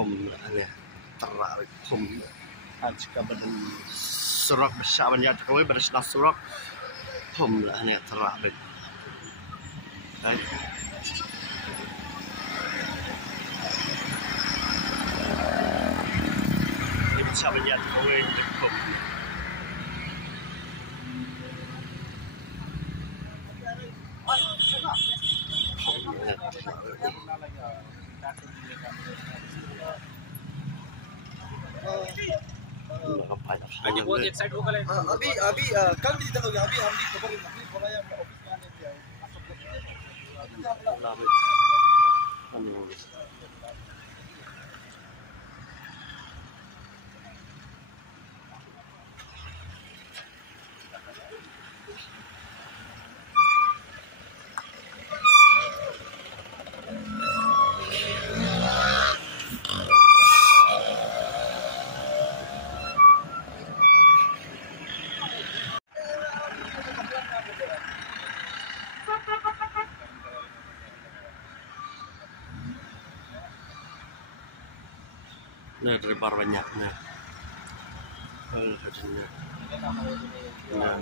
ผมเนี่ยterakผมjika badan surak besar banyak kau bersedah surakผมlahเนี่ยterak bet ini besar banyak kauผมअभी वो एक साइड होगा लेकिन अभी अभी कल भी चलोगे अभी हम भी खबर अभी बोला या ऑफिस में आने दिया nah terbar banyaknya hasilnya nah